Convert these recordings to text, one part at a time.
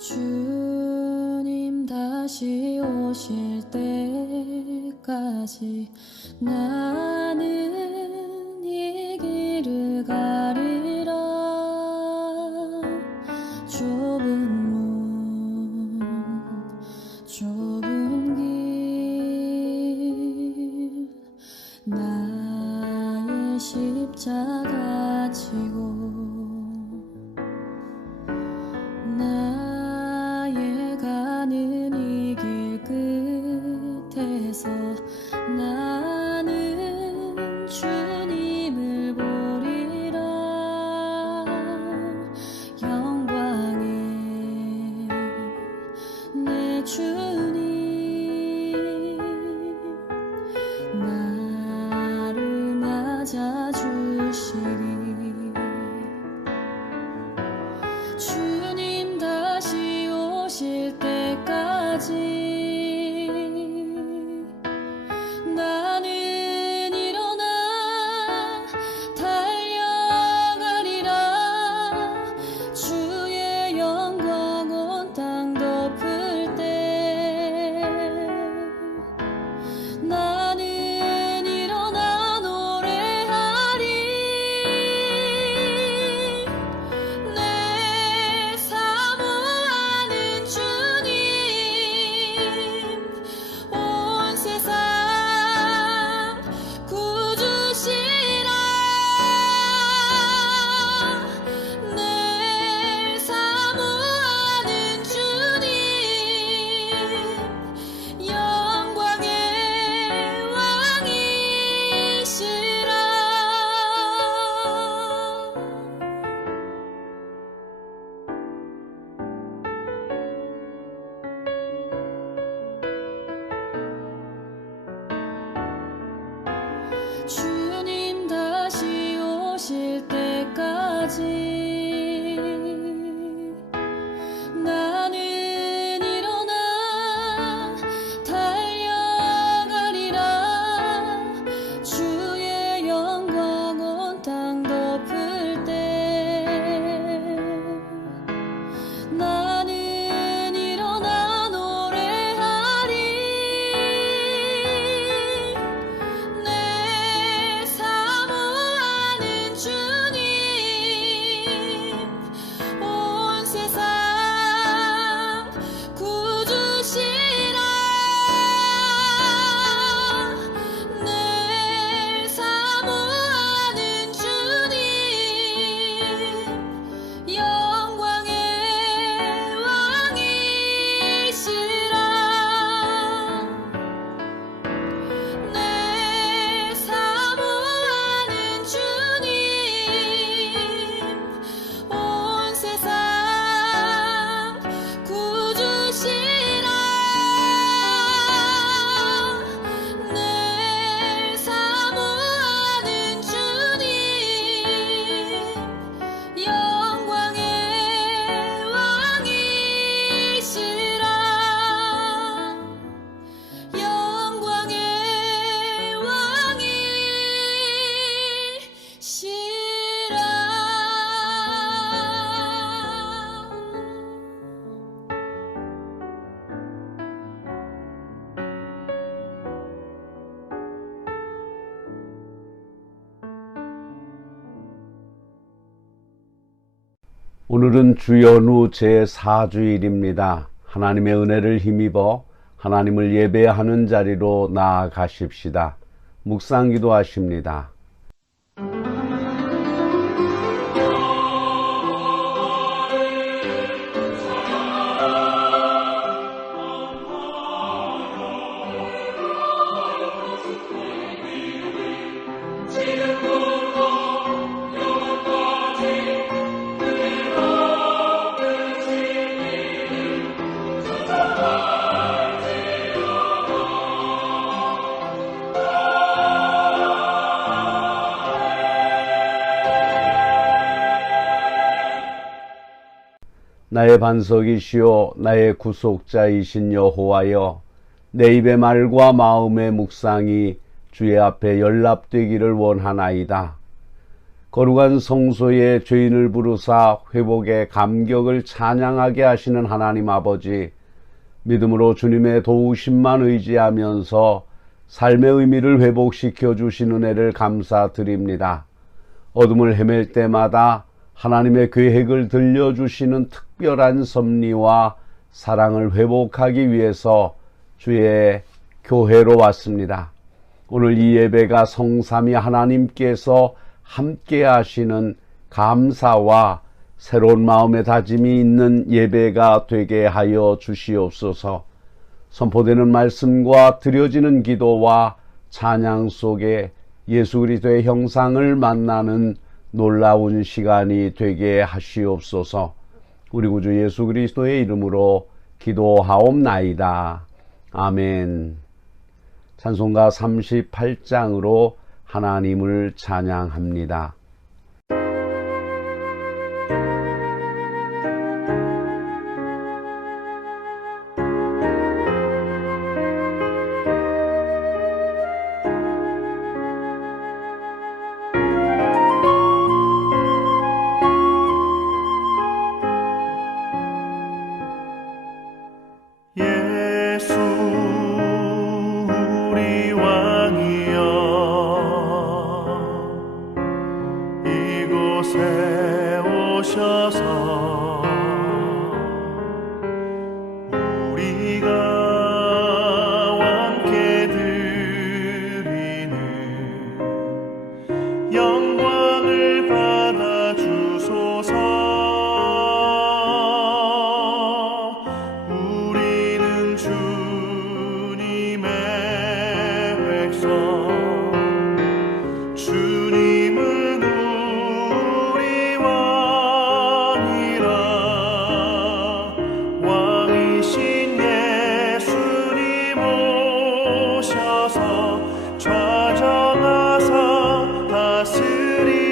주님 다시 오실 때까지 나는 이 길을 가리라. 좁은 문 좁은 길 나의 십자가 지고 나의 가는 이 길 끝에서 나는 주님을 보리라. 영광의 내 주님 나를 맞아주시리. 주님 다시 오실 때까지 나는 일어나 달려가리라. 주의 영광 온 땅 덮을 때 나는 일어나 노래하리. 내 사모하는 주님 온 세상 구주시라. 내 사모하는 주님 영광의 왕이시라. 주님 다시 오실 때까지 나는 일어나 달려가리라. 주의 영광 온 땅 덮을 때 나는 일어나 노래하리. 내 사모하는 주님 온 세상 구주시라. 내 사모하는 주님 영광의 왕이시라. 내 사모하는 주님 온 세상 구주시라. 내 사모하는 주님 영광의 왕이시라. 영광의 왕이시라. 오늘은 주연후 제4주일입니다. 하나님의 은혜를 힘입어 하나님을 예배하는 자리로 나아가십시다. 묵상 기도하십니다. 나의 반석이시오 나의 구속자이신 여호와여, 내 입의 말과 마음의 묵상이 주의 앞에 연락되기를 원하나이다. 거룩한 성소에 죄인을 부르사 회복의 감격을 찬양하게 하시는 하나님 아버지, 믿음으로 주님의 도우심만 의지하면서 삶의 의미를 회복시켜 주신 은혜를 감사드립니다. 어둠을 헤맬 때마다 하나님의 계획을 들려주시는 특별한 섭리와 사랑을 회복하기 위해서 주의 교회로 왔습니다. 오늘 이 예배가 성삼위 하나님께서 함께 하시는 감사와 새로운 마음의 다짐이 있는 예배가 되게 하여 주시옵소서. 선포되는 말씀과 드려지는 기도와 찬양 속에 예수 그리스도의 형상을 만나는 놀라운 시간이 되게 하시옵소서. 우리 구주 예수 그리스도의 이름으로 기도하옵나이다. 아멘. 찬송가 38장으로 하나님을 찬양합니다. 예수 우리 왕이여 이곳에 오셔서 우리가 왕께 드리는 영광을 받아 주소서. 주님은 우리 왕이라 왕이신 예수님 오셔서 좌정하사 다스리소서.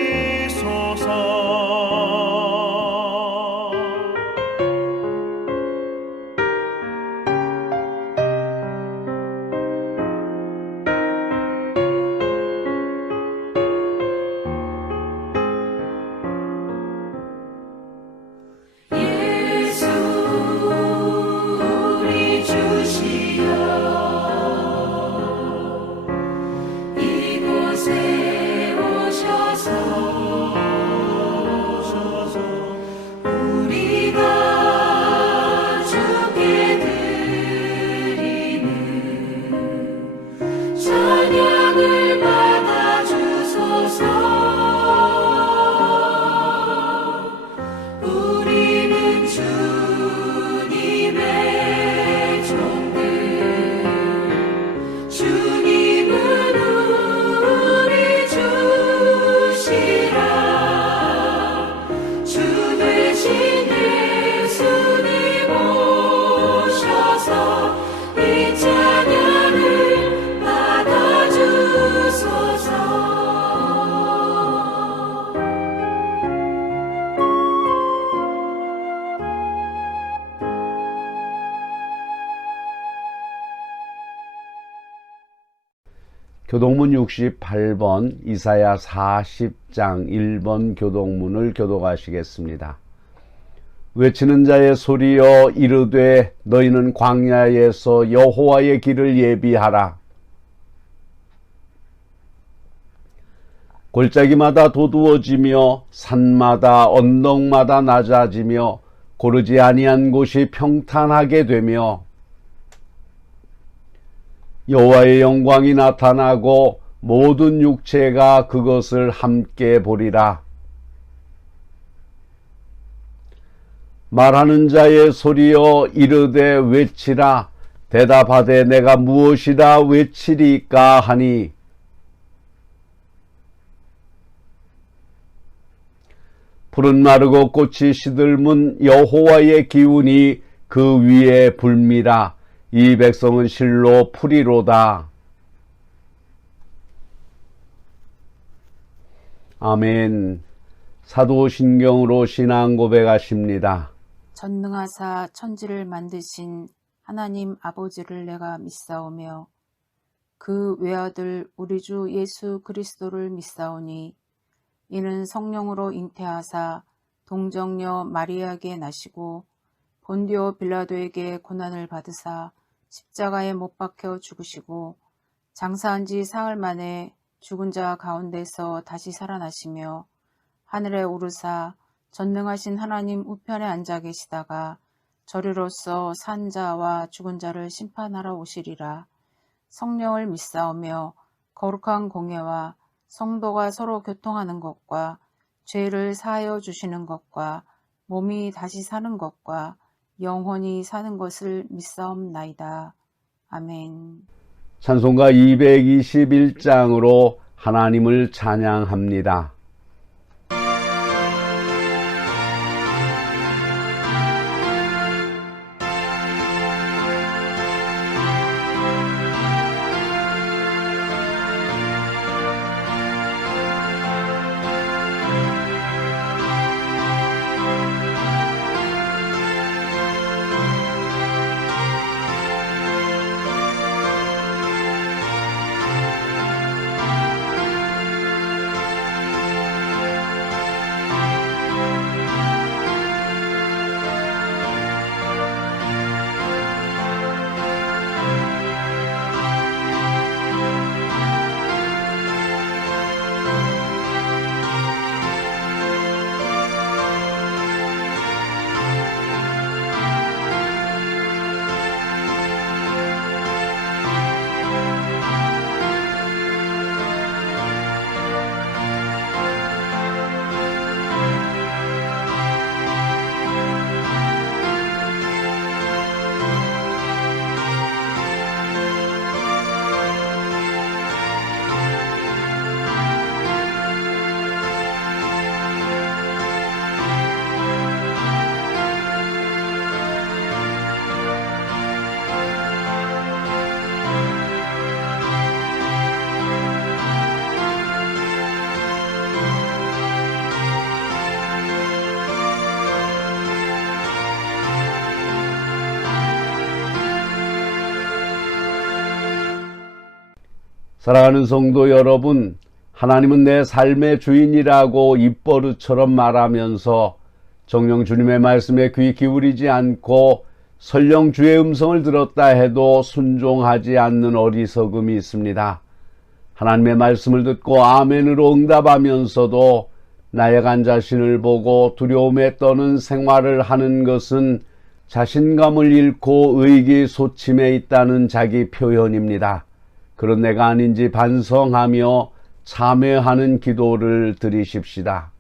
찬양을 받아 주소서. 우리는 주님의 종들, 주님은 우리 주시라. 주 되신 예수님 오셔서 이 찬양을 받아 주소서. 교동문 68번, 이사야 40장 1번 교동문을 교독하시겠습니다. 외치는 자의 소리여 이르되 너희는 광야에서 여호와의 길을 예비하라. 골짜기마다 도두어지며 산마다 언덕마다 낮아지며 고르지 아니한 곳이 평탄하게 되며 여호와의 영광이 나타나고 모든 육체가 그것을 함께 보리라. 말하는 자의 소리여 이르되 외치라. 대답하되 내가 무엇이라 외치리까 하니 풀은 마르고 꽃이 시들문 여호와의 기운이 그 위에 불미라. 이 백성은 실로 풀이로다. 아멘. 사도신경으로 신앙 고백하십니다. 전능하사 천지를 만드신 하나님 아버지를 내가 믿사오며 그 외아들 우리 주 예수 그리스도를 믿사오니 이는 성령으로 잉태하사 동정녀 마리아에게 나시고 본디오 빌라도에게 고난을 받으사 십자가에 못 박혀 죽으시고 장사한 지 사흘 만에 죽은 자 가운데서 다시 살아나시며 하늘에 오르사 전능하신 하나님 우편에 앉아 계시다가 저리로서 산 자와 죽은 자를 심판하러 오시리라. 성령을 믿사오며 거룩한 공예와 성도가 서로 교통하는 것과 죄를 사하여 주시는 것과 몸이 다시 사는 것과 영원히 사는 것을 믿사옵나이다. 아멘. 찬송가 221장으로 하나님을 찬양합니다. 사랑하는 성도 여러분, 하나님은 내 삶의 주인이라고 입버릇처럼 말하면서 정녕 주님의 말씀에 귀 기울이지 않고 설령 주의 음성을 들었다 해도 순종하지 않는 어리석음이 있습니다. 하나님의 말씀을 듣고 아멘으로 응답하면서도 나약한 자신을 보고 두려움에 떠는 생활을 하는 것은 자신감을 잃고 의기소침해 있다는 자기 표현입니다. 그런 내가 아닌지 반성하며 참회하는 기도를 드리십시다.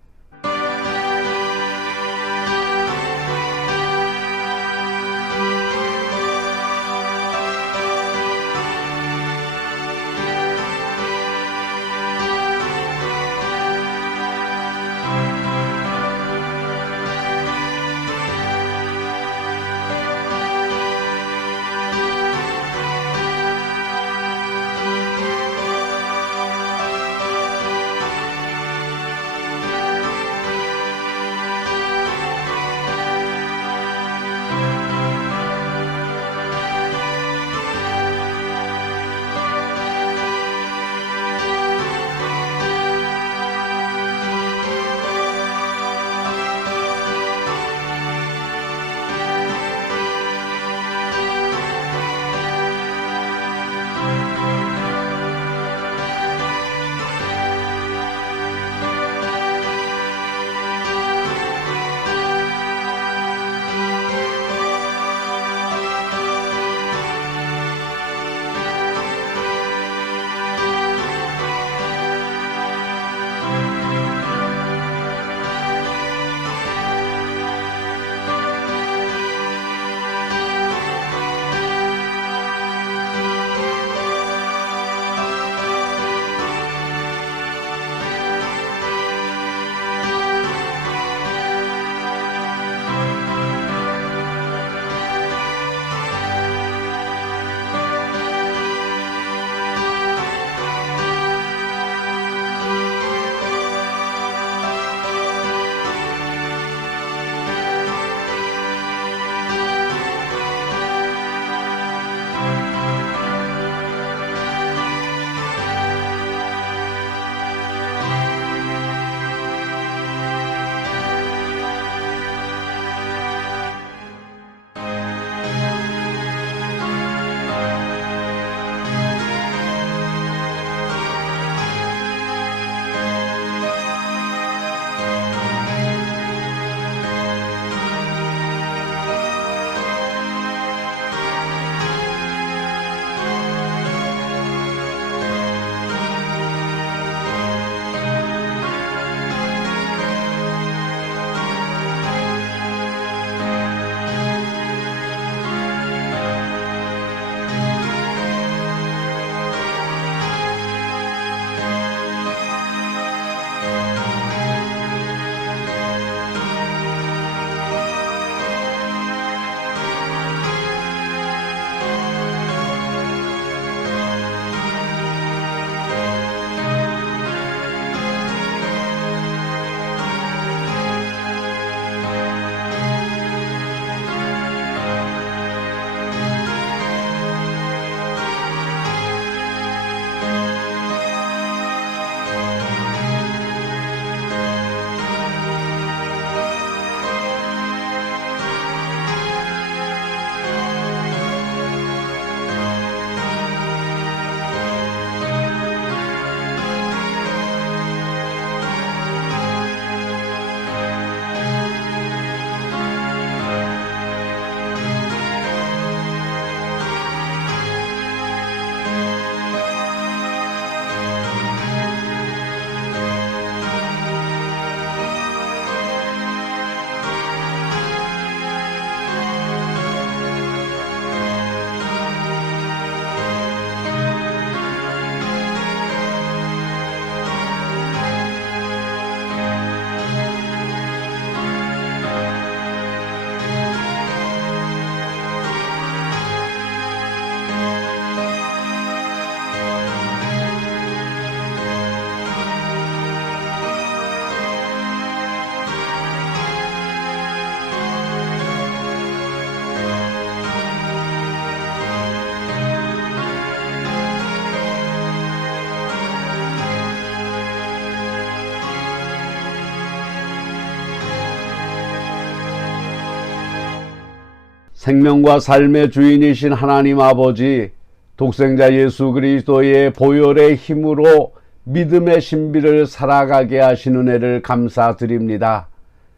생명과 삶의 주인이신 하나님 아버지, 독생자 예수 그리스도의 보혈의 힘으로 믿음의 신비를 살아가게 하신 은혜를 감사드립니다.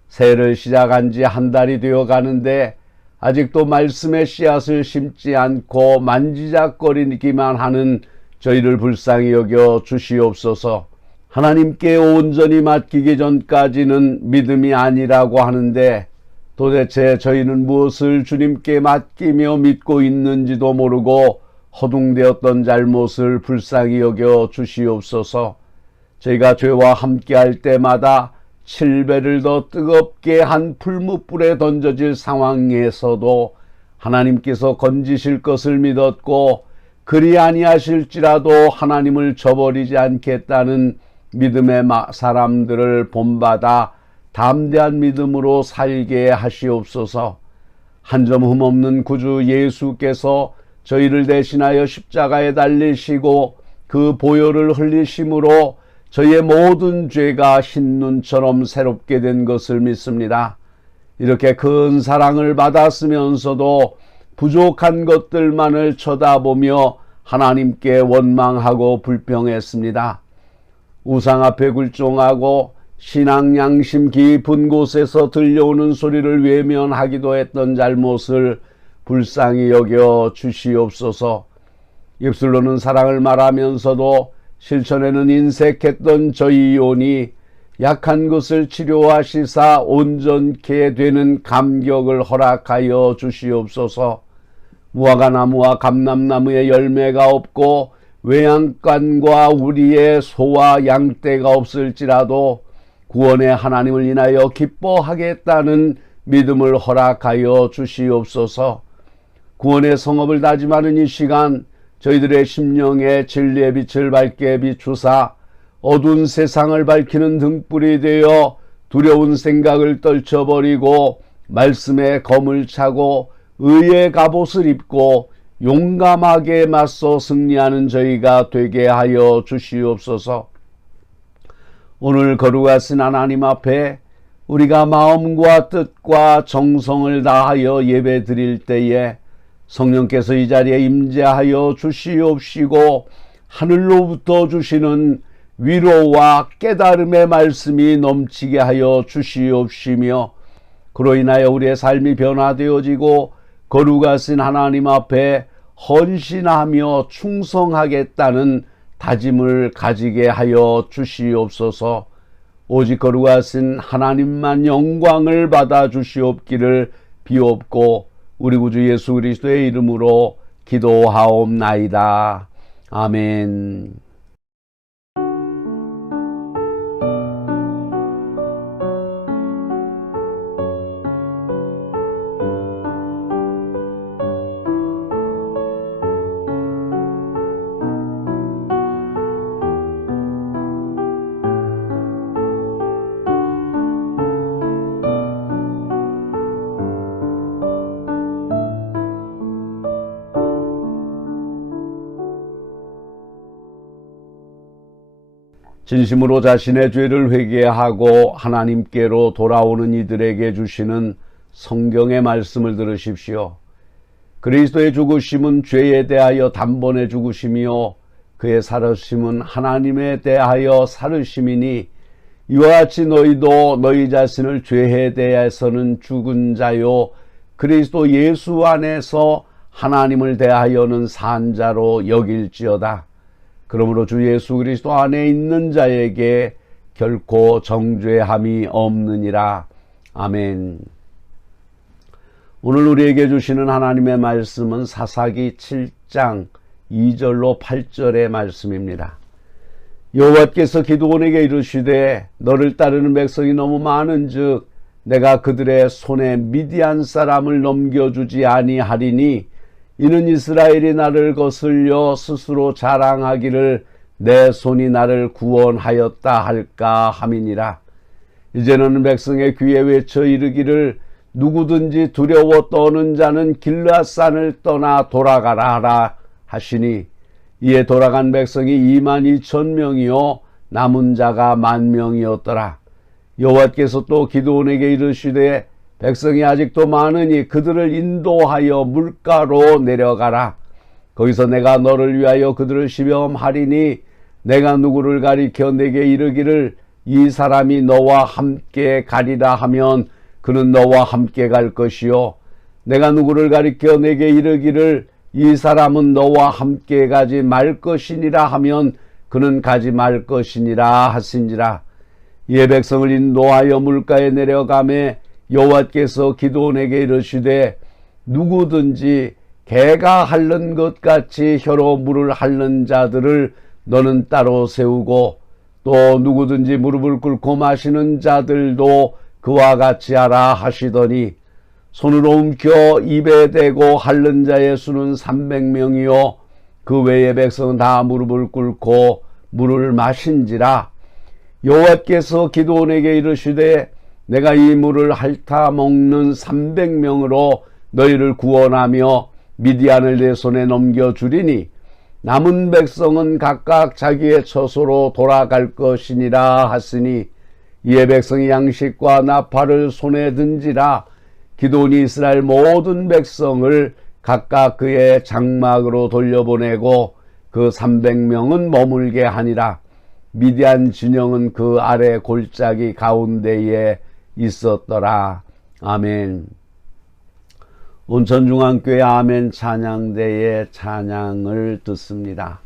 새해를 시작한 지 한 달이 되어 가는데 아직도 말씀의 씨앗을 심지 않고 만지작거리기만 하는 저희를 불쌍히 여겨 주시옵소서. 하나님께 온전히 맡기기 전까지는 믿음이 아니라고 하는데 도대체 저희는 무엇을 주님께 맡기며 믿고 있는지도 모르고 허둥대었던 잘못을 불쌍히 여겨 주시옵소서. 저희가 죄와 함께할 때마다 7배를 더 뜨겁게 한 풀무불에 던져질 상황에서도 하나님께서 건지실 것을 믿었고 그리 아니하실지라도 하나님을 저버리지 않겠다는 믿음의 사람들을 본받아 담대한 믿음으로 살게 하시옵소서. 한 점 흠없는 구주 예수께서 저희를 대신하여 십자가에 달리시고 그 보혈을 흘리심으로 저희의 모든 죄가 흰눈처럼 새롭게 된 것을 믿습니다. 이렇게 큰 사랑을 받았으면서도 부족한 것들만을 쳐다보며 하나님께 원망하고 불평했습니다. 우상 앞에 굴종하고 신앙 양심 깊은 곳에서 들려오는 소리를 외면하기도 했던 잘못을 불쌍히 여겨 주시옵소서. 입술로는 사랑을 말하면서도 실천에는 인색했던 저희 이혼이 약한 것을 치료하시사 온전케 되는 감격을 허락하여 주시옵소서. 무화과나무와 감람나무에 열매가 없고 외양간과 우리의 소와 양떼가 없을지라도 구원의 하나님을 인하여 기뻐하겠다는 믿음을 허락하여 주시옵소서. 구원의 성업을 다짐하는 이 시간 저희들의 심령에 진리의 빛을 밝게 비추사 어두운 세상을 밝히는 등불이 되어 두려운 생각을 떨쳐버리고 말씀의 검을 차고 의의 갑옷을 입고 용감하게 맞서 승리하는 저희가 되게 하여 주시옵소서. 오늘 거룩하신 하나님 앞에 우리가 마음과 뜻과 정성을 다하여 예배 드릴 때에 성령께서 이 자리에 임재하여 주시옵시고 하늘로부터 주시는 위로와 깨달음의 말씀이 넘치게 하여 주시옵시며 그로 인하여 우리의 삶이 변화되어지고 거룩하신 하나님 앞에 헌신하며 충성하겠다는 다짐을 가지게 하여 주시옵소서. 오직 거룩하신 하나님만 영광을 받아 주시옵기를 비옵고 우리 구주 예수 그리스도의 이름으로 기도하옵나이다. 아멘. 진심으로 자신의 죄를 회개하고 하나님께로 돌아오는 이들에게 주시는 성경의 말씀을 들으십시오. 그리스도의 죽으심은 죄에 대하여 단번에 죽으심이요 그의 살으심은 하나님에 대하여 살으심이니 이와 같이 너희도 너희 자신을 죄에 대해서는 죽은 자요 그리스도 예수 안에서 하나님을 대하여는 산 자로 여길지어다. 그러므로 주 예수 그리스도 안에 있는 자에게 결코 정죄함이 없느니라. 아멘. 오늘 우리에게 주시는 하나님의 말씀은 사사기 7장 2절로 8절의 말씀입니다. 여호와께서 기드온에게 이르시되 너를 따르는 백성이 너무 많은즉 내가 그들의 손에 미디안 사람을 넘겨주지 아니하리니 이는 이스라엘이 나를 거슬려 스스로 자랑하기를 내 손이 나를 구원하였다 할까 함이니라. 이제는 백성의 귀에 외쳐 이르기를 누구든지 두려워 떠는 자는 길르앗산을 떠나 돌아가라 하라 하시니 이에 돌아간 백성이 22,000명이요 남은 자가 10,000명이었더라. 여호와께서 또 기드온에게 이르시되 백성이 아직도 많으니 그들을 인도하여 물가로 내려가라. 거기서 내가 너를 위하여 그들을 시험하리니 내가 누구를 가리켜 내게 이르기를 이 사람이 너와 함께 가리라 하면 그는 너와 함께 갈 것이요 내가 누구를 가리켜 내게 이르기를 이 사람은 너와 함께 가지 말 것이니라 하면 그는 가지 말 것이니라 하신지라. 이에 백성을 인도하여 물가에 내려가매 여호와께서 기드온에게 이르시되 누구든지 개가 핥는 것 같이 혀로 물을 핥는 자들을 너는 따로 세우고 또 누구든지 무릎을 꿇고 마시는 자들도 그와 같이 하라 하시더니 손으로 움켜 입에 대고 핥는 자의 수는 300명이요 그 외의 백성은 다 무릎을 꿇고 물을 마신지라. 여호와께서 기드온에게 이르시되 내가 이 물을 핥아 먹는 300명으로 너희를 구원하며 미디안을 내 손에 넘겨주리니 남은 백성은 각각 자기의 처소로 돌아갈 것이니라 하시니 이에 백성이 양식과 나팔을 손에 든지라. 기드온이 이스라엘 모든 백성을 각각 그의 장막으로 돌려보내고 그 300명은 머물게 하니라. 미디안 진영은 그 아래 골짜기 가운데에 있었더라. 아멘. 온천중앙교회 아멘 찬양대의 찬양을 듣습니다.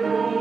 기도는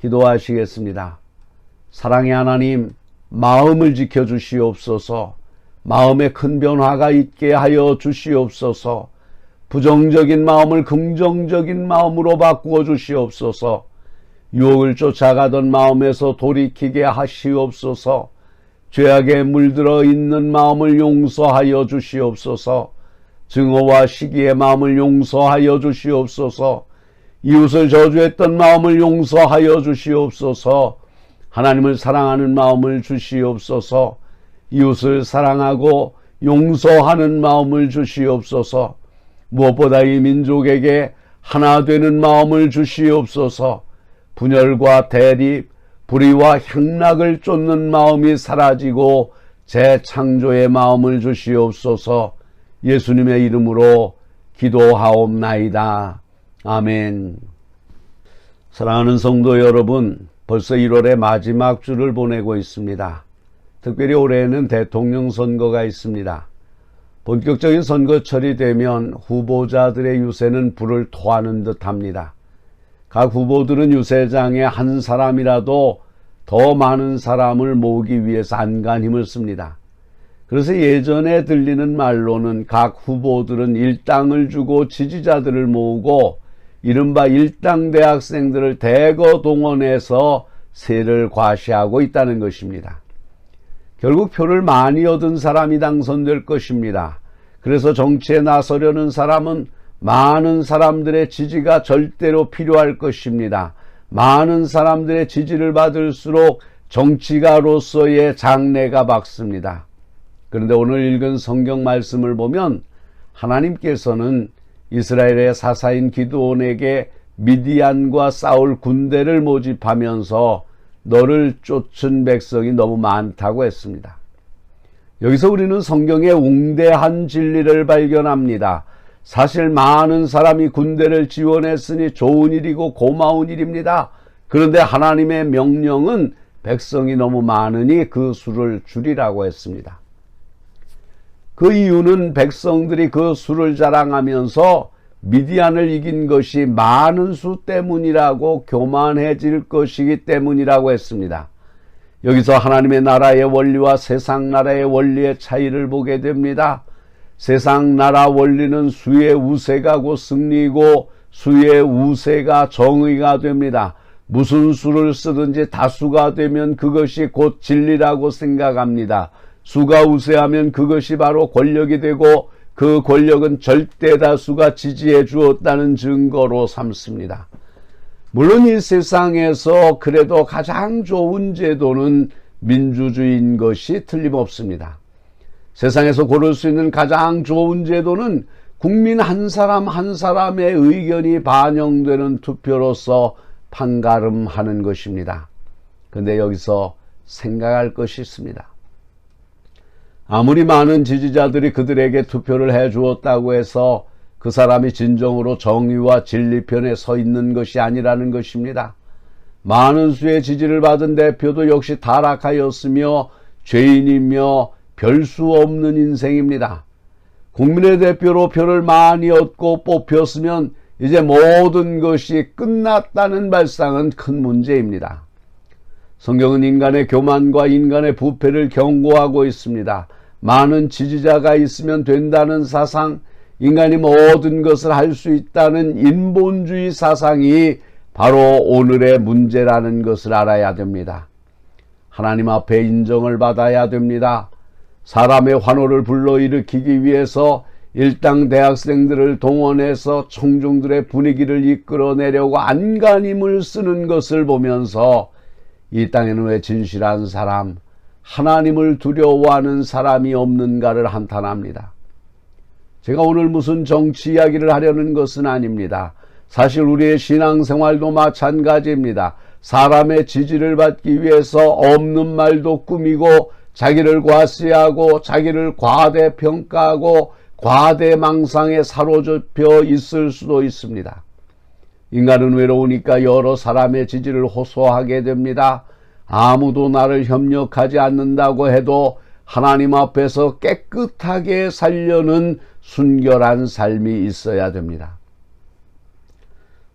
기도하시겠습니다. 사랑의 하나님, 마음을 지켜주시옵소서. 마음에 큰 변화가 있게 하여 주시옵소서. 부정적인 마음을 긍정적인 마음으로 바꾸어 주시옵소서. 유혹을 쫓아가던 마음에서 돌이키게 하시옵소서. 죄악에 물들어 있는 마음을 용서하여 주시옵소서. 증오와 시기의 마음을 용서하여 주시옵소서. 이웃을 저주했던 마음을 용서하여 주시옵소서. 하나님을 사랑하는 마음을 주시옵소서. 이웃을 사랑하고 용서하는 마음을 주시옵소서. 무엇보다 이 민족에게 하나 되는 마음을 주시옵소서. 분열과 대립, 불의와 향락을 쫓는 마음이 사라지고 재창조의 마음을 주시옵소서. 예수님의 이름으로 기도하옵나이다. 아멘. 사랑하는 성도 여러분, 벌써 1월의 마지막 주를 보내고 있습니다. 특별히 올해에는 대통령 선거가 있습니다. 본격적인 선거철이 되면 후보자들의 유세는 불을 토하는 듯합니다. 각 후보들은 유세장에 한 사람이라도 더 많은 사람을 모으기 위해서 안간 힘을 씁니다. 그래서 예전에 들리는 말로는 각 후보들은 일당을 주고 지지자들을 모으고 이른바 일당 대학생들을 대거 동원해서 세를 과시하고 있다는 것입니다. 결국 표를 많이 얻은 사람이 당선될 것입니다. 그래서 정치에 나서려는 사람은 많은 사람들의 지지가 절대로 필요할 것입니다. 많은 사람들의 지지를 받을수록 정치가로서의 장래가 밝습니다. 그런데 오늘 읽은 성경 말씀을 보면 하나님께서는 이스라엘의 사사인 기드온에게 미디안과 싸울 군대를 모집하면서 너를 쫓은 백성이 너무 많다고 했습니다. 여기서 우리는 성경의 웅대한 진리를 발견합니다. 사실 많은 사람이 군대를 지원했으니 좋은 일이고 고마운 일입니다. 그런데 하나님의 명령은 백성이 너무 많으니 그 수를 줄이라고 했습니다. 그 이유는 백성들이 그 수를 자랑하면서 미디안을 이긴 것이 많은 수 때문이라고 교만해질 것이기 때문이라고 했습니다. 여기서 하나님의 나라의 원리와 세상 나라의 원리의 차이를 보게 됩니다. 세상 나라 원리는 수의 우세가 곧 승리이고 수의 우세가 정의가 됩니다. 무슨 수를 쓰든지 다수가 되면 그것이 곧 진리라고 생각합니다. 수가 우세하면 그것이 바로 권력이 되고 그 권력은 절대 다수가 지지해 주었다는 증거로 삼습니다. 물론 이 세상에서 그래도 가장 좋은 제도는 민주주의인 것이 틀림없습니다. 세상에서 고를 수 있는 가장 좋은 제도는 국민 한 사람 한 사람의 의견이 반영되는 투표로서 판가름하는 것입니다. 그런데 여기서 생각할 것이 있습니다. 아무리 많은 지지자들이 그들에게 투표를 해 주었다고 해서 그 사람이 진정으로 정의와 진리 편에 서 있는 것이 아니라는 것입니다. 많은 수의 지지를 받은 대표도 역시 타락하였으며 죄인이며 별 수 없는 인생입니다. 국민의 대표로 표를 많이 얻고 뽑혔으면 이제 모든 것이 끝났다는 발상은 큰 문제입니다. 성경은 인간의 교만과 인간의 부패를 경고하고 있습니다. 많은 지지자가 있으면 된다는 사상, 인간이 모든 것을 할 수 있다는 인본주의 사상이 바로 오늘의 문제라는 것을 알아야 됩니다. 하나님 앞에 인정을 받아야 됩니다. 사람의 환호를 불러일으키기 위해서 일당 대학생들을 동원해서 청중들의 분위기를 이끌어내려고 안간힘을 쓰는 것을 보면서 이 땅에는 왜 진실한 사람, 하나님을 두려워하는 사람이 없는가를 한탄합니다. 제가 오늘 무슨 정치 이야기를 하려는 것은 아닙니다. 사실 우리의 신앙생활도 마찬가지입니다. 사람의 지지를 받기 위해서 없는 말도 꾸미고 자기를 과시하고 자기를 과대평가하고 과대망상에 사로잡혀 있을 수도 있습니다. 인간은 외로우니까 여러 사람의 지지를 호소하게 됩니다. 아무도 나를 협력하지 않는다고 해도 하나님 앞에서 깨끗하게 살려는 순결한 삶이 있어야 됩니다.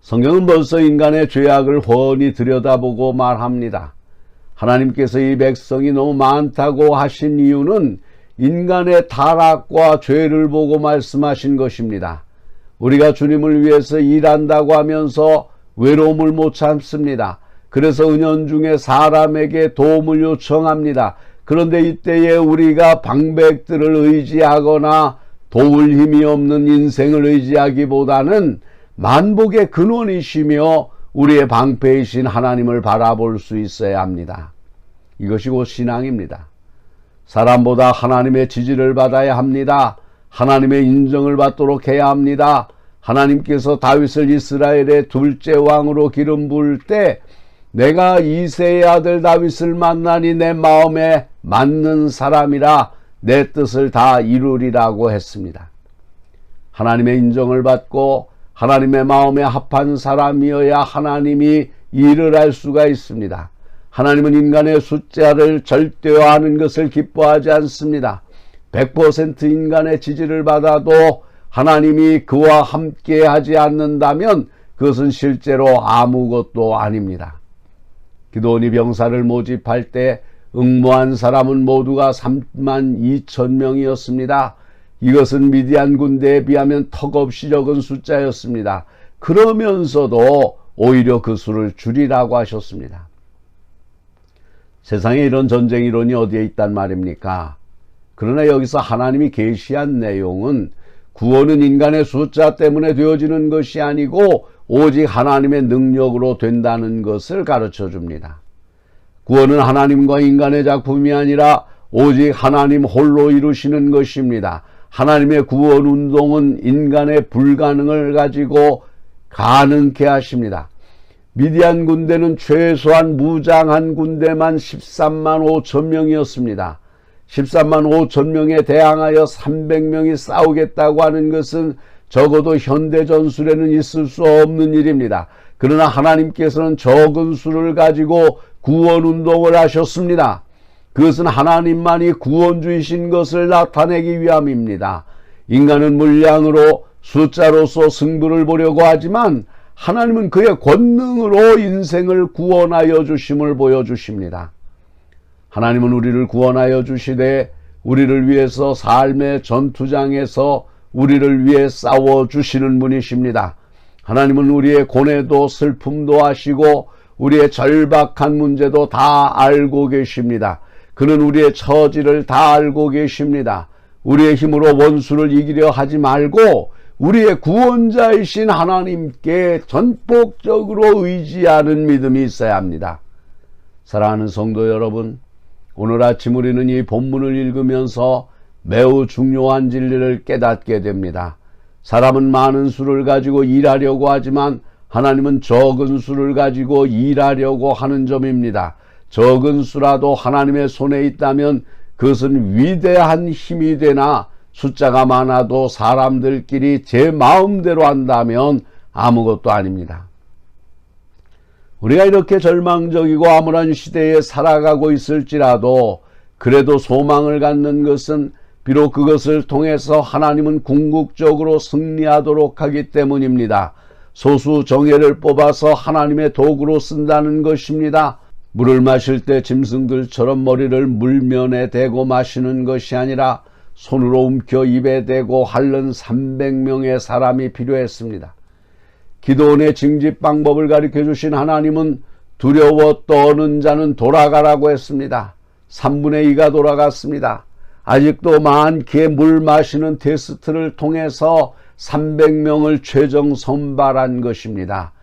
성경은 벌써 인간의 죄악을 훤히 들여다보고 말합니다. 하나님께서 이 백성이 너무 많다고 하신 이유는 인간의 타락과 죄를 보고 말씀하신 것입니다. 우리가 주님을 위해서 일한다고 하면서 외로움을 못 참습니다. 그래서 은연중에 사람에게 도움을 요청합니다. 그런데 이때에 우리가 방백들을 의지하거나 도울 힘이 없는 인생을 의지하기보다는 만복의 근원이시며 우리의 방패이신 하나님을 바라볼 수 있어야 합니다. 이것이 곧 신앙입니다. 사람보다 하나님의 지지를 받아야 합니다. 하나님의 인정을 받도록 해야 합니다. 하나님께서 다윗을 이스라엘의 둘째 왕으로 기름 부을 때 내가 이새의 아들 다윗을 만나니 내 마음에 맞는 사람이라 내 뜻을 다 이루리라고 했습니다. 하나님의 인정을 받고 하나님의 마음에 합한 사람이어야 하나님이 일을 할 수가 있습니다. 하나님은 인간의 숫자를 절대화하는 것을 기뻐하지 않습니다. 100% 인간의 지지를 받아도 하나님이 그와 함께 하지 않는다면 그것은 실제로 아무것도 아닙니다. 기드온이 병사를 모집할 때 응모한 사람은 모두가 32,000명이었습니다. 이것은 미디안 군대에 비하면 턱없이 적은 숫자였습니다. 그러면서도 오히려 그 수를 줄이라고 하셨습니다. 세상에 이런 전쟁 이론이 어디에 있단 말입니까? 그러나 여기서 하나님이 계시한 내용은 구원은 인간의 숫자 때문에 되어지는 것이 아니고 오직 하나님의 능력으로 된다는 것을 가르쳐 줍니다. 구원은 하나님과 인간의 작품이 아니라 오직 하나님 홀로 이루시는 것입니다. 하나님의 구원 운동은 인간의 불가능을 가지고 가능케 하십니다. 미디안 군대는 최소한 무장한 군대만 13만 5천 명이었습니다. 13만 5천 명에 대항하여 300명이 싸우겠다고 하는 것은 적어도 현대 전술에는 있을 수 없는 일입니다. 그러나 하나님께서는 적은 수를 가지고 구원 운동을 하셨습니다. 그것은 하나님만이 구원주이신 것을 나타내기 위함입니다. 인간은 물량으로 숫자로서 승부를 보려고 하지만 하나님은 그의 권능으로 인생을 구원하여 주심을 보여주십니다. 하나님은 우리를 구원하여 주시되 우리를 위해서 삶의 전투장에서 우리를 위해 싸워주시는 분이십니다. 하나님은 우리의 고뇌도 슬픔도 아시고 우리의 절박한 문제도 다 알고 계십니다. 그는 우리의 처지를 다 알고 계십니다. 우리의 힘으로 원수를 이기려 하지 말고 우리의 구원자이신 하나님께 전폭적으로 의지하는 믿음이 있어야 합니다. 사랑하는 성도 여러분, 오늘 아침 우리는 이 본문을 읽으면서 매우 중요한 진리를 깨닫게 됩니다. 사람은 많은 수를 가지고 일하려고 하지만 하나님은 적은 수를 가지고 일하려고 하는 점입니다. 적은 수라도 하나님의 손에 있다면 그것은 위대한 힘이 되나 숫자가 많아도 사람들끼리 제 마음대로 한다면 아무것도 아닙니다. 우리가 이렇게 절망적이고 암울한 시대에 살아가고 있을지라도 그래도 소망을 갖는 것은 비록 그것을 통해서 하나님은 궁극적으로 승리하도록 하기 때문입니다. 소수 정예를 뽑아서 하나님의 도구로 쓴다는 것입니다. 물을 마실 때 짐승들처럼 머리를 물면에 대고 마시는 것이 아니라 손으로 움켜 입에 대고 핥는 300명의 사람이 필요했습니다. 기드온의 징집 방법을 가르쳐 주신 하나님은 두려워 떠는 자는 돌아가라고 했습니다. 3분의 2가 돌아갔습니다. 아직도 많게 물 마시는 테스트를 통해서 300명을 최종 선발한 것입니다.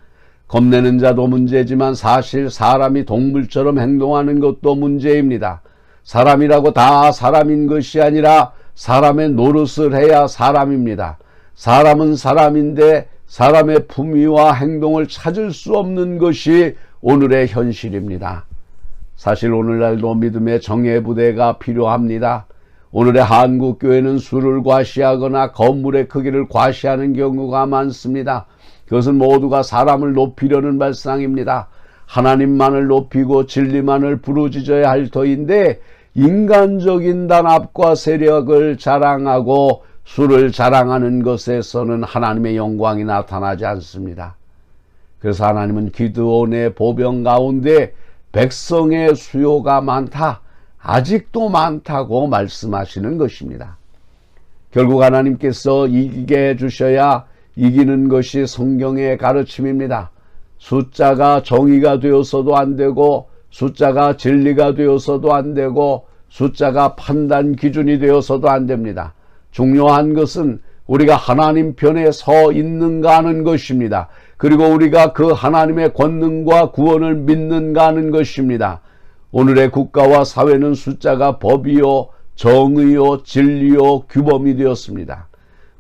겁내는 자도 문제지만 사실 사람이 동물처럼 행동하는 것도 문제입니다. 사람이라고 다 사람인 것이 아니라 사람의 노릇을 해야 사람입니다. 사람은 사람인데 사람의 품위와 행동을 찾을 수 없는 것이 오늘의 현실입니다. 사실 오늘날도 믿음의 정예부대가 필요합니다. 오늘의 한국교회는 수를 과시하거나 건물의 크기를 과시하는 경우가 많습니다. 그것은 모두가 사람을 높이려는 발상입니다. 하나님만을 높이고 진리만을 부르짖어야 할 터인데 인간적인 단합과 세력을 자랑하고 수를 자랑하는 것에서는 하나님의 영광이 나타나지 않습니다. 그래서 하나님은 기드온의 보병 가운데 백성의 수요가 많다, 아직도 많다고 말씀하시는 것입니다. 결국 하나님께서 이기게 해주셔야 이기는 것이 성경의 가르침입니다. 숫자가 정의가 되어서도 안 되고, 숫자가 진리가 되어서도 안 되고, 숫자가 판단 기준이 되어서도 안 됩니다. 중요한 것은 우리가 하나님 편에 서 있는가 하는 것입니다. 그리고 우리가 그 하나님의 권능과 구원을 믿는가 하는 것입니다. 오늘의 국가와 사회는 숫자가 법이요, 정의요, 진리요, 규범이 되었습니다.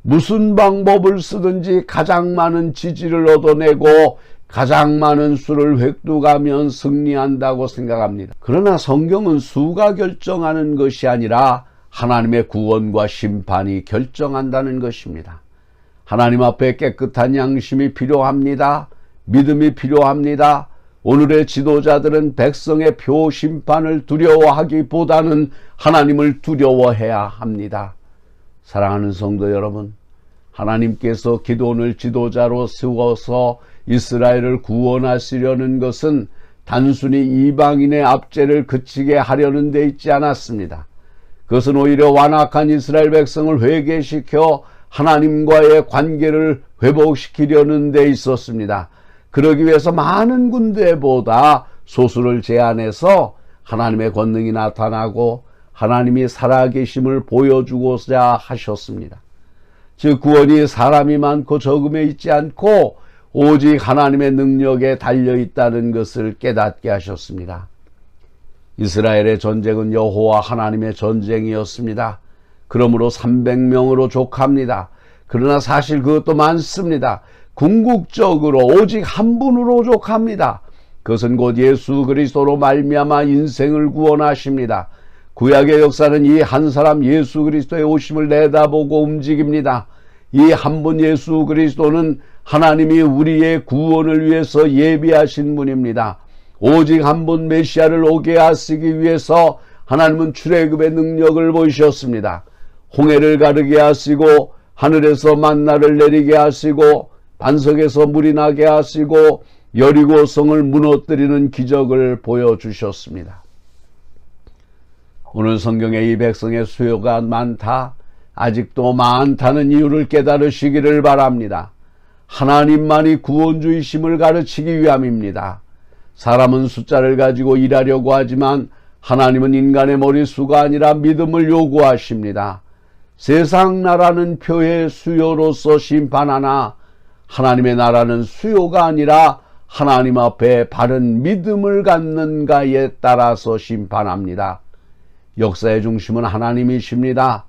무슨 방법을 쓰든지 가장 많은 지지를 얻어내고 가장 많은 수를 획득하면 승리한다고 생각합니다. 그러나 성경은 수가 결정하는 것이 아니라 하나님의 구원과 심판이 결정한다는 것입니다. 하나님 앞에 깨끗한 양심이 필요합니다. 믿음이 필요합니다. 오늘의 지도자들은 백성의 표 심판을 두려워하기보다는 하나님을 두려워해야 합니다. 사랑하는 성도 여러분, 하나님께서 기드온을 지도자로 세워서 이스라엘을 구원하시려는 것은 단순히 이방인의 압제를 그치게 하려는 데 있지 않았습니다. 그것은 오히려 완악한 이스라엘 백성을 회개시켜 하나님과의 관계를 회복시키려는 데 있었습니다. 그러기 위해서 많은 군대보다 소수를 제한해서 하나님의 권능이 나타나고 하나님이 살아계심을 보여주고자 하셨습니다. 즉 구원이 사람이 많고 적음에 있지 않고 오직 하나님의 능력에 달려있다는 것을 깨닫게 하셨습니다. 이스라엘의 전쟁은 여호와 하나님의 전쟁이었습니다. 그러므로 300명으로 족합니다. 그러나 사실 그것도 많습니다. 궁극적으로 오직 한 분으로 족합니다. 그것은 곧 예수 그리스도로 말미암아 인생을 구원하십니다. 구약의 역사는 이 한 사람 예수 그리스도의 오심을 내다보고 움직입니다. 이 한 분 예수 그리스도는 하나님이 우리의 구원을 위해서 예비하신 분입니다. 오직 한 분 메시아를 오게 하시기 위해서 하나님은 출애굽의 능력을 보이셨습니다. 홍해를 가르게 하시고 하늘에서 만나를 내리게 하시고 반석에서 물이 나게 하시고 여리고 성을 무너뜨리는 기적을 보여주셨습니다. 오늘 성경에 이 백성의 수요가 많다, 아직도 많다는 이유를 깨달으시기를 바랍니다. 하나님만이 구원주이심을 가르치기 위함입니다. 사람은 숫자를 가지고 일하려고 하지만 하나님은 인간의 머릿수가 아니라 믿음을 요구하십니다. 세상 나라는 표의 수요로서 심판하나 하나님의 나라는 수요가 아니라 하나님 앞에 바른 믿음을 갖는가에 따라서 심판합니다. 역사의 중심은 하나님이십니다.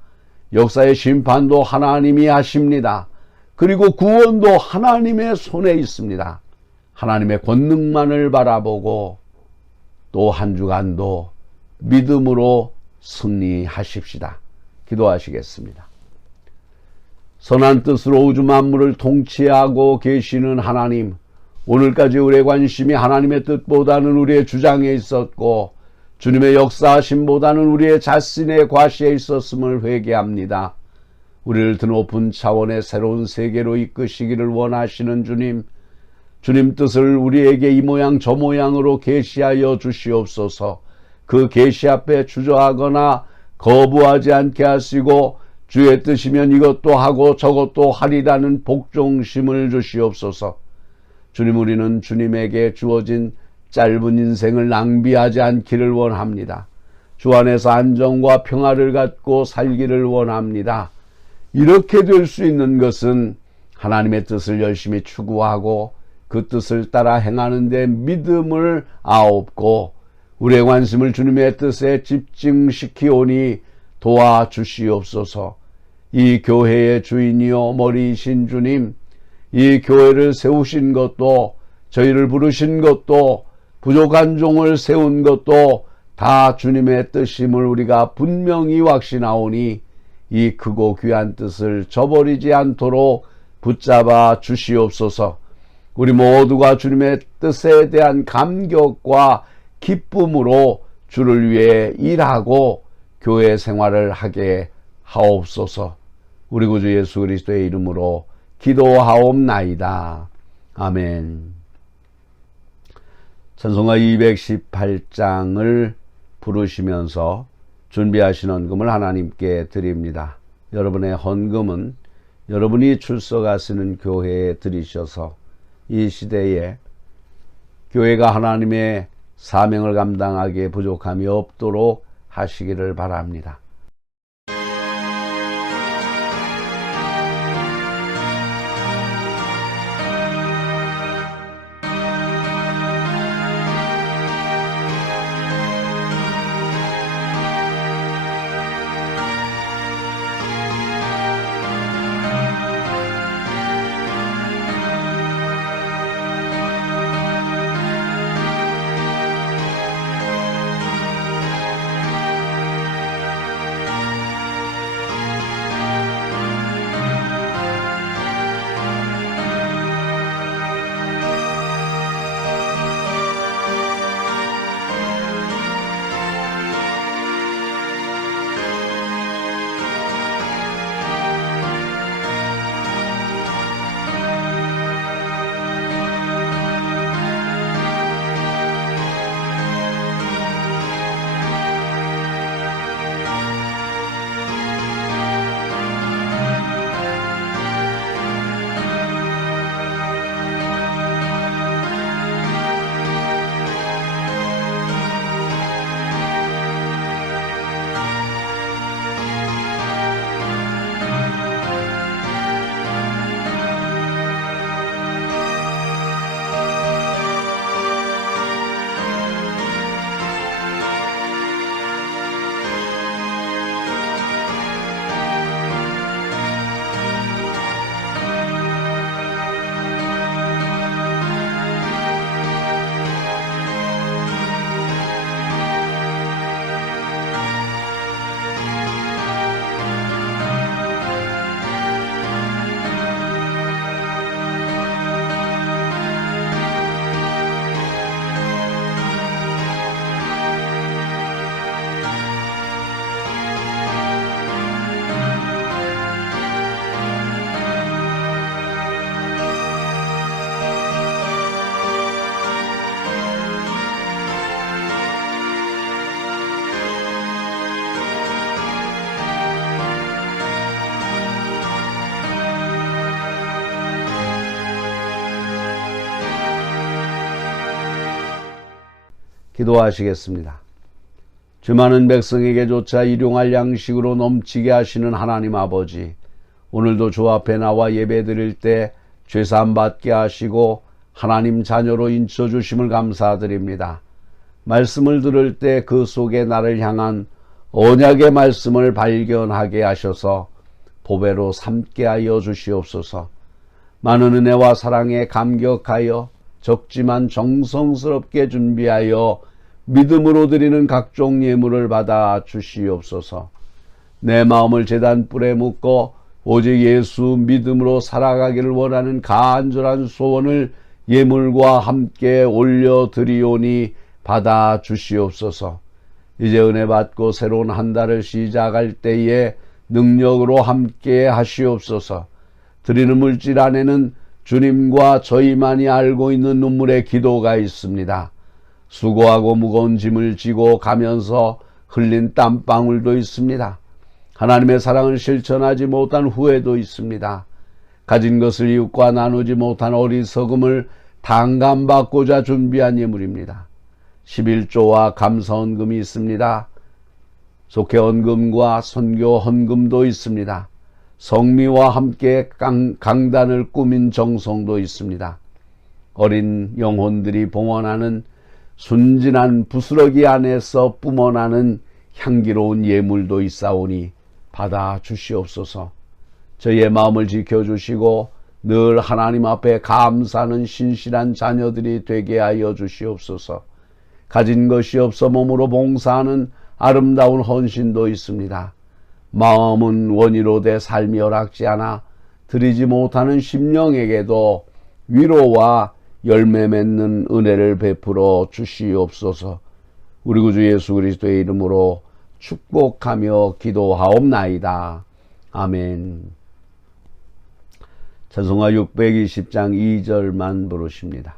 역사의 심판도 하나님이 하십니다. 그리고 구원도 하나님의 손에 있습니다. 하나님의 권능만을 바라보고 또 한 주간도 믿음으로 승리하십시다. 기도하시겠습니다. 선한 뜻으로 우주 만물을 통치하고 계시는 하나님, 오늘까지 우리의 관심이 하나님의 뜻보다는 우리의 주장에 있었고 주님의 역사하심보다는 우리의 자신의 과시에 있었음을 회개합니다. 우리를 더 높은 차원의 새로운 세계로 이끄시기를 원하시는 주님, 주님 뜻을 우리에게 이 모양 저 모양으로 계시하여 주시옵소서. 그 계시 앞에 주저하거나 거부하지 않게 하시고 주의 뜻이면 이것도 하고 저것도 하리라는 복종심을 주시옵소서. 주님, 우리는 주님에게 주어진 짧은 인생을 낭비하지 않기를 원합니다. 주 안에서 안정과 평화를 갖고 살기를 원합니다. 이렇게 될 수 있는 것은 하나님의 뜻을 열심히 추구하고 그 뜻을 따라 행하는 데 믿음을 아옵고 우리의 관심을 주님의 뜻에 집중시키오니 도와주시옵소서. 이 교회의 주인이요 머리이신 주님, 이 교회를 세우신 것도 저희를 부르신 것도 부족한 종을 세운 것도 다 주님의 뜻임을 우리가 분명히 확신하오니 이 크고 귀한 뜻을 저버리지 않도록 붙잡아 주시옵소서. 우리 모두가 주님의 뜻에 대한 감격과 기쁨으로 주를 위해 일하고 교회 생활을 하게 하옵소서. 우리 구주 예수 그리스도의 이름으로 기도하옵나이다. 아멘. 찬송가 218장을 부르시면서 준비하신 헌금을 하나님께 드립니다. 여러분의 헌금은 여러분이 출석하시는 교회에 드리셔서 이 시대에 교회가 하나님의 사명을 감당하기에 부족함이 없도록 하시기를 바랍니다. 기도하시겠습니다. 주 많은 백성에게조차 일용할 양식으로 넘치게 하시는 하나님 아버지, 오늘도 주 앞에 나와 예배 드릴 때 죄사함 받게 하시고 하나님 자녀로 인쳐주심을 감사드립니다. 말씀을 들을 때 그 속에 나를 향한 언약의 말씀을 발견하게 하셔서 보배로 삼게 하여 주시옵소서. 많은 은혜와 사랑에 감격하여 적지만 정성스럽게 준비하여 믿음으로 드리는 각종 예물을 받아 주시옵소서. 내 마음을 제단불에 묻고 오직 예수 믿음으로 살아가기를 원하는 간절한 소원을 예물과 함께 올려드리오니 받아 주시옵소서. 이제 은혜 받고 새로운 한 달을 시작할 때에 능력으로 함께 하시옵소서. 드리는 물질 안에는 주님과 저희만이 알고 있는 눈물의 기도가 있습니다. 수고하고 무거운 짐을 지고 가면서 흘린 땀방울도 있습니다. 하나님의 사랑을 실천하지 못한 후회도 있습니다. 가진 것을 이웃과 나누지 못한 어리석음을 당감받고자 준비한 예물입니다. 11조와 감사헌금이 있습니다. 속회 헌금과 선교 헌금도 있습니다. 성미와 함께 강단을 꾸민 정성도 있습니다. 어린 영혼들이 봉헌하는 순진한 부스러기 안에서 뿜어나는 향기로운 예물도 있사오니 받아 주시옵소서. 저희의 마음을 지켜주시고 늘 하나님 앞에 감사하는 신실한 자녀들이 되게 하여 주시옵소서. 가진 것이 없어 몸으로 봉사하는 아름다운 헌신도 있습니다. 마음은 원의로 돼 삶이 허락지 않아 드리지 못하는 심령에게도 위로와 열매 맺는 은혜를 베풀어 주시옵소서. 우리 구주 예수 그리스도의 이름으로 축복하며 기도하옵나이다. 아멘. 찬송가 620장 2절만 부르십니다.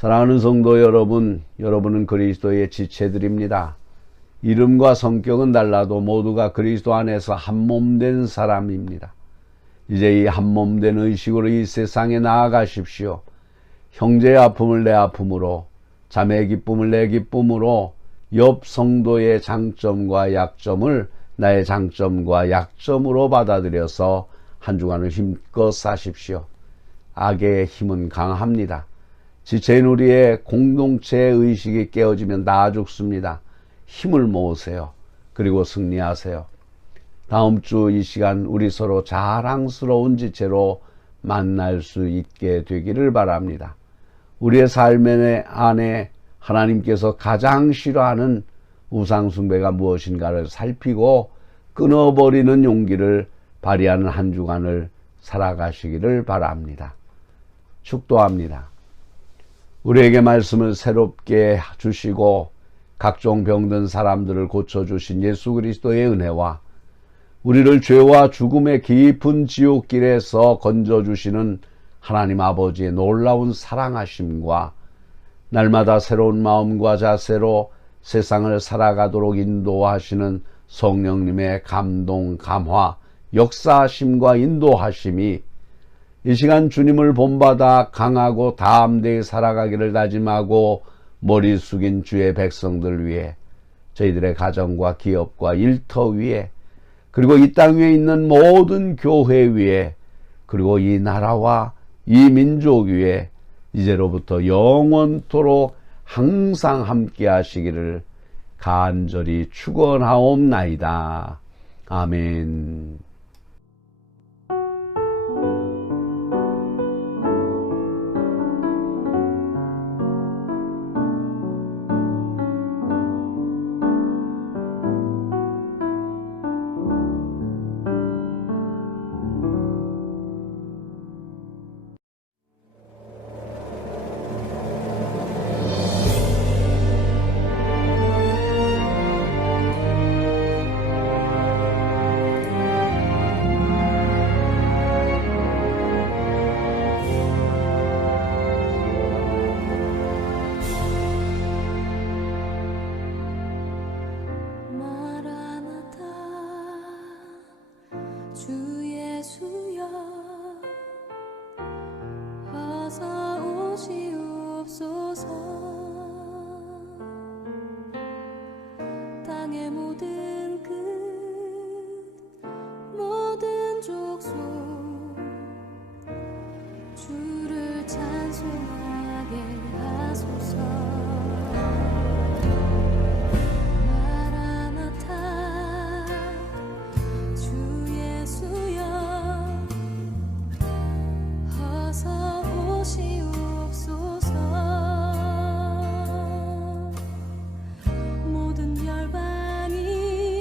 사랑하는 성도 여러분, 여러분은 그리스도의 지체들입니다. 이름과 성격은 달라도 모두가 그리스도 안에서 한몸된 사람입니다. 이제 이 한몸된 의식으로 이 세상에 나아가십시오. 형제의 아픔을 내 아픔으로, 자매의 기쁨을 내 기쁨으로, 옆 성도의 장점과 약점을 나의 장점과 약점으로 받아들여서 한 주간을 힘껏 사십시오. 악의 힘은 강합니다. 지체인 우리의 공동체 의식이 깨어지면 다 죽습니다. 힘을 모으세요. 그리고 승리하세요. 다음 주 이 시간 우리 서로 자랑스러운 지체로 만날 수 있게 되기를 바랍니다. 우리의 삶 안에 하나님께서 가장 싫어하는 우상숭배가 무엇인가를 살피고 끊어버리는 용기를 발휘하는 한 주간을 살아가시기를 바랍니다. 축도합니다. 우리에게 말씀을 새롭게 주시고 각종 병든 사람들을 고쳐주신 예수 그리스도의 은혜와 우리를 죄와 죽음의 깊은 지옥길에서 건져주시는 하나님 아버지의 놀라운 사랑하심과 날마다 새로운 마음과 자세로 세상을 살아가도록 인도하시는 성령님의 감동, 감화, 역사하심과 인도하심이 이 시간 주님을 본받아 강하고 담대히 살아가기를 다짐하고 머리 숙인 주의 백성들 위해, 저희들의 가정과 기업과 일터 위에, 그리고 이 땅 위에 있는 모든 교회 위에, 그리고 이 나라와 이 민족 위에 이제로부터 영원토록 항상 함께 하시기를 간절히 축원하옵나이다. 아멘. 마라나타 주 예수여 어서 오시옵소서. 땅의 모든 끝 모든 족속 주를 찬송하게 하소서. 모든 열방이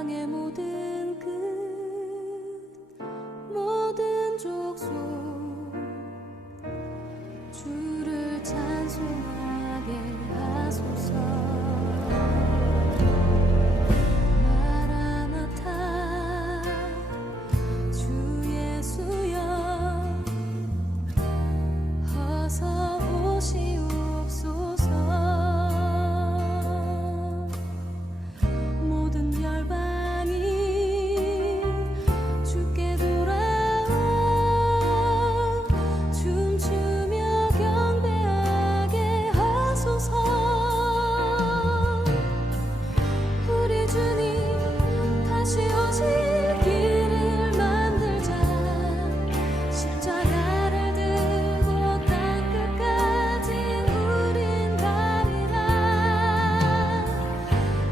땅의 모든 끝 모든 족속 주를 찬송하게 하소서. 마라나타 주 예수여 어서 오시옵소서. 모든 열방이 주께 돌아와 춤추며 경배하게 하소서. 우리 주님 다시 오실 길을 만들자. 십자가를 들고 땅끝까지 우린 가리라.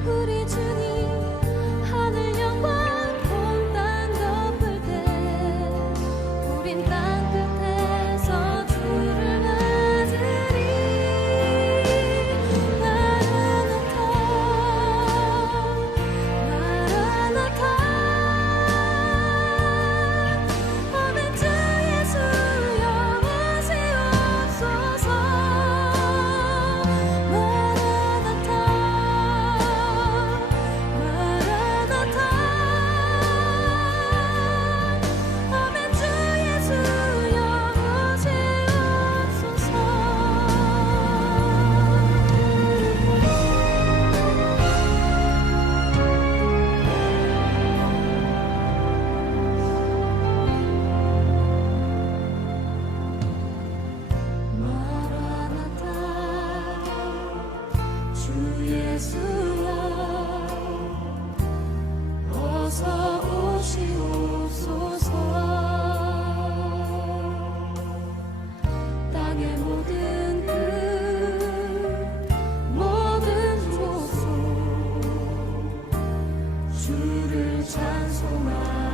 우리 주님 하늘 영광 온 땅 덮을 때 우린 땅끝에서 주를 맞으리. 마라나타 마라나타 아멘. 주 예수여 오시옵소서. 마라나타 마라나타 아멘. 주 예수여 오시옵소서. 마라나타 주 예수여 어서 오시옵소서. 땅의 모든 끝 모든 족속 주를 찬송하게